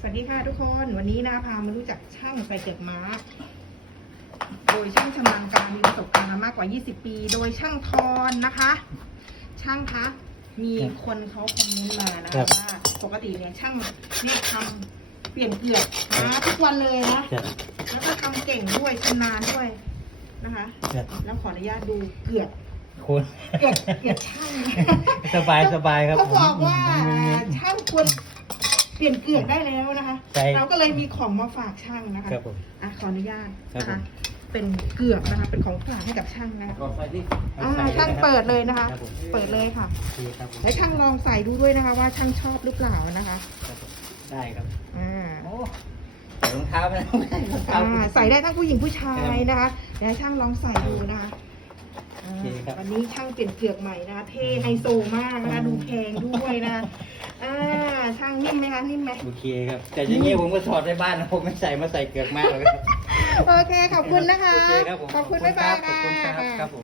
สวัสดีค่ะทุกคนวันนี้นะพามารู้จักช่างใส่เกือกม้า โดยช่างชำนาญการมีประสบการณ์มามากกว่า 20 ปี โดยช่างทอนนะคะ ช่างคะมีคนเขาคอมเมนต์มานะครัคะบว่าปกติเนี่ยช่างเนี่ยทำเปลี่ยนเกือกนะทุกวันเลยนะจะแล้วก็ทำเก่งด้วยชำนาญด้วยนะคะจะแล้วขออนุญาตดูเกือกคุณเกือกเกือกช่างสบายสบายครับเขาผมบอกว่าช่างควร เปลี่ยนเกือกได้แล้วนะคะ ใช่เราก็เลยมีของมาฝากช่างนะคะครับผม อะขออนุญาตนะครัคะ บผม เป็นเกือกนะคะ เป็นของฝากให้กับช่างนะคะ บอกไปที่อ่าช่างเปิดเลยนะคะ รับผมเปิดเลยค่ะ โอเคครับผมและช่างลองใส่ดูด้วยนะคะ ว่าช่างชอบหรือเปล่านะคะ ครับผมได้ครับอ่า โอ้ใส่รองเท้าไปแล้วไม่ใส่รองเท้า อ่าใส่ได้ทั้งผู้หญิงผู้ชายนะคะเดี๋ยวให้ช่างลองใส่ดูนะคะอ่าโอเคครับวันนี้ช่างเปลี่ยนเกือกใหม่นะคะ เท่ไฮโซมากนะคะ ดูแพงด้วยนะคะ อ่าช่างนิ่มไหมคะนิ่มไหมโอเคครับแต่อย่างนี้ผมก็ถอดไปบ้านนะผมไม่ใส่มาใส่เกือกมากเลยครับโอเคขอบคุณนะคะ โอเคครับผมขอบคุณบ๊ายบายขอบคุณครับค่ะครับผม